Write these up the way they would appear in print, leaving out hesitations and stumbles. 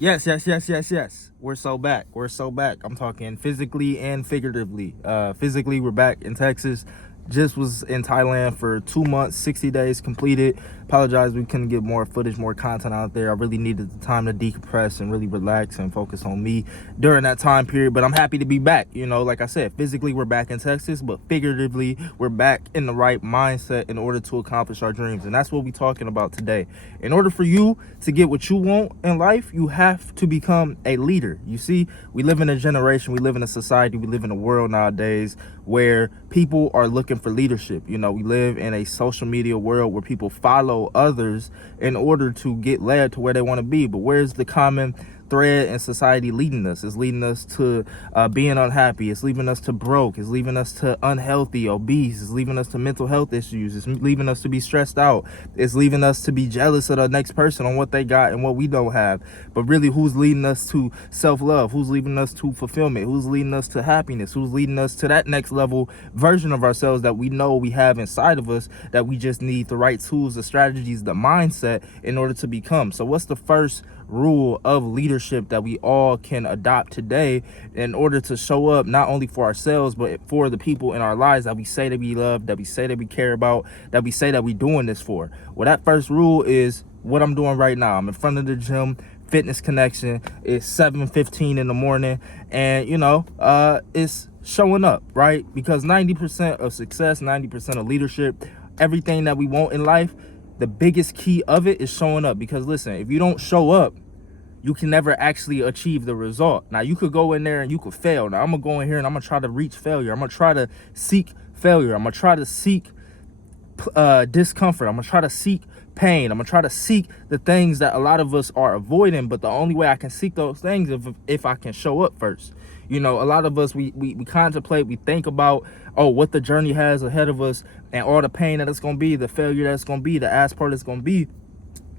Yes. We're so back. I'm talking physically and figuratively. Physically, we're back in Texas. Just was in Thailand for 2 months, 60 days completed. Apologize, we couldn't get more footage, more content out there. I really needed the time to decompress and really relax and focus on me during that time period. But I'm happy to be back. Like I said, physically we're back in Texas, but figuratively we're back in the right mindset in order to accomplish our dreams. And that's what we're talking about today. In order for you to get what you want in life, you have to become a leader. You see, we live in a generation, we live in a society, we live in a world nowadays where people are looking for leadership. We live in a social media world where people follow others in order to get led to where they want to be. But where's the common thread in society leading us? It's leading us to being unhappy. It's leaving us to broke. It's leaving us to unhealthy, obese. It's leaving us to mental health issues. It's leaving us to be stressed out. It's leaving us to be jealous of the next person on what they got and what we don't have. But really, who's leading us to self-love? Who's leading us to fulfillment? Who's leading us to happiness? Who's leading us to that next level version of ourselves that we know we have inside of us, that we just need the right tools, the strategies, the mindset in order to become? So what's the first rule of leadership that we all can adopt today in order to show up not only for ourselves but for the people in our lives that we say that we love, that we say that we care about, that we say that we're doing this for? Well, that first rule is what I'm doing right now. I'm in front of the gym, Fitness Connection. It's 7:15 in the morning, and it's showing up, right? Because 90% of success, 90% of leadership, everything that we want in life, the biggest key of it is showing up. Because listen, if you don't show up, you can never actually achieve the result. Now, you could go in there and you could fail. Now, I'm gonna go in here and I'm gonna try to reach failure. I'm gonna try to seek failure. I'm gonna try to seek discomfort. I'm gonna try to seek pain. I'm gonna try to seek the things that a lot of us are avoiding. But the only way I can seek those things if I can show up first. A lot of us, we contemplate, we think about, what the journey has ahead of us and all the pain that it's gonna be, the failure that it's gonna be, the ass part it's gonna be.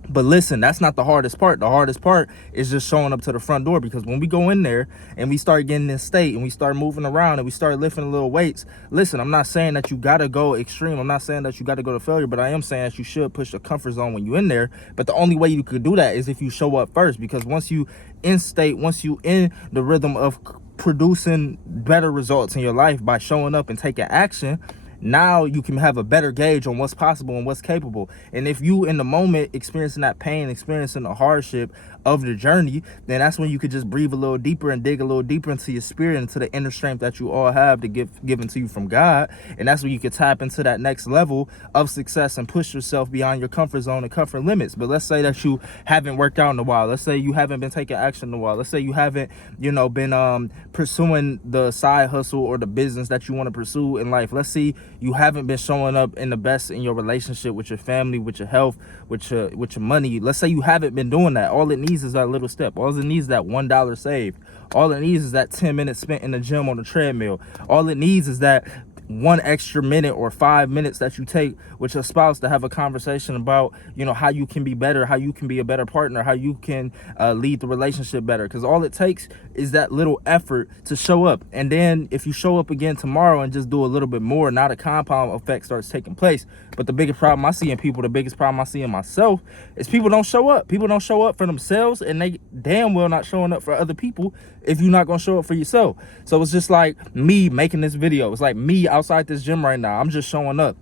But listen, that's not the hardest part. The hardest part is just showing up to the front door. Because when we go in there and we start getting in state and we start moving around and we start lifting little weights, listen, I'm not saying that you got to go extreme. I'm not saying that you got to go to failure, but I am saying that you should push the comfort zone when you're in there. But the only way you could do that is if you show up first. Because once you in state, once you in the rhythm of producing better results in your life by showing up and taking action, now you can have a better gauge on what's possible and what's capable. And if you in the moment experiencing that pain, experiencing the hardship of the journey, then that's when you could just breathe a little deeper and dig a little deeper into your spirit, into the inner strength that you all have to given to you from God. And that's when you could tap into that next level of success and push yourself beyond your comfort zone and comfort limits. But let's say that you haven't worked out in a while. Let's say you haven't been taking action in a while. Let's say you haven't been pursuing the side hustle or the business that you want to pursue in life. Let's see you haven't been showing up in the best in your relationship with your family, with your health, with your money. Let's say you haven't been doing that. All it needs is that little step. All it needs is that $1 saved. All it needs is that 10 minutes spent in the gym on the treadmill. All it needs is that 1 extra minute or 5 minutes that you take with your spouse to have a conversation about how you can be better, how you can be a better partner, how you can lead the relationship better. Because all it takes is that little effort to show up. And then if you show up again tomorrow and just do a little bit more, now the compound effect starts taking place. But the biggest problem I see in people, the biggest problem I see in myself, is people don't show up. People don't show up for themselves, and they damn well not showing up for other people if you're not gonna show up for yourself. So it's just like me making this video. It's like me outside this gym right now. I'm just showing up.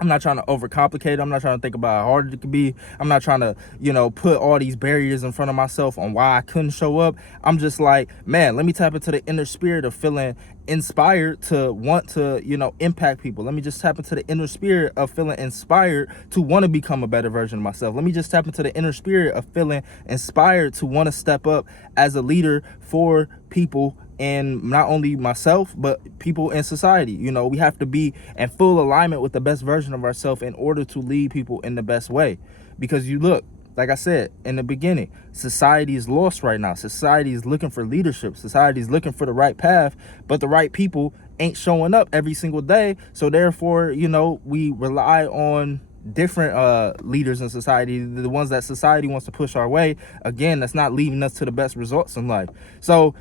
I'm not trying to overcomplicate it. I'm not trying to think about how hard it could be. I'm not trying to, put all these barriers in front of myself on why I couldn't show up. I'm just like, man, let me tap into the inner spirit of feeling inspired to want to, impact people. Let me just tap into the inner spirit of feeling inspired to want to become a better version of myself. Let me just tap into the inner spirit of feeling inspired to want to step up as a leader for people, and not only myself but people in society. We have to be in full alignment with the best version of ourselves in order to lead people in the best way. Because you look, like I said in the beginning, society is lost right now. Society is looking for leadership. Society is looking for the right path, but the right people ain't showing up every single day. So therefore, we rely on different leaders in society, the ones that society wants to push our way. Again, that's not leading us to the best results in life. So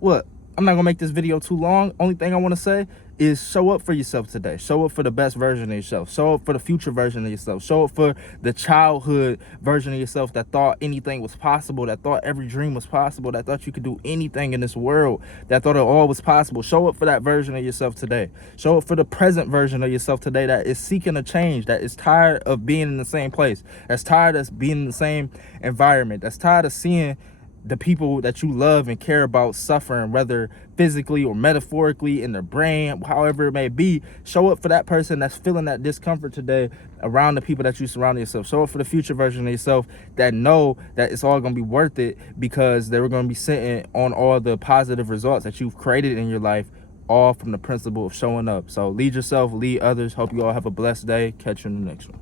what I'm not gonna make this video too long. Only thing I want to say is show up for yourself today. Show up for the best version of yourself. Show up for the future version of yourself. Show up for the childhood version of yourself that thought anything was possible, that thought every dream was possible, that thought you could do anything in this world, that thought it all was possible. Show up for that version of yourself today. Show up for the present version of yourself today that is seeking a change, that is tired of being in the same place, that's tired of being in the same environment, that's tired of seeing the people that you love and care about suffering, whether physically or metaphorically in their brain, however it may be. Show up for that person that's feeling that discomfort today around the people that you surround yourself. Show up for the future version of yourself that know that it's all going to be worth it, because they're going to be sitting on all the positive results that you've created in your life, all from the principle of showing up. So lead yourself, lead others. Hope you all have a blessed day. Catch you in the next one.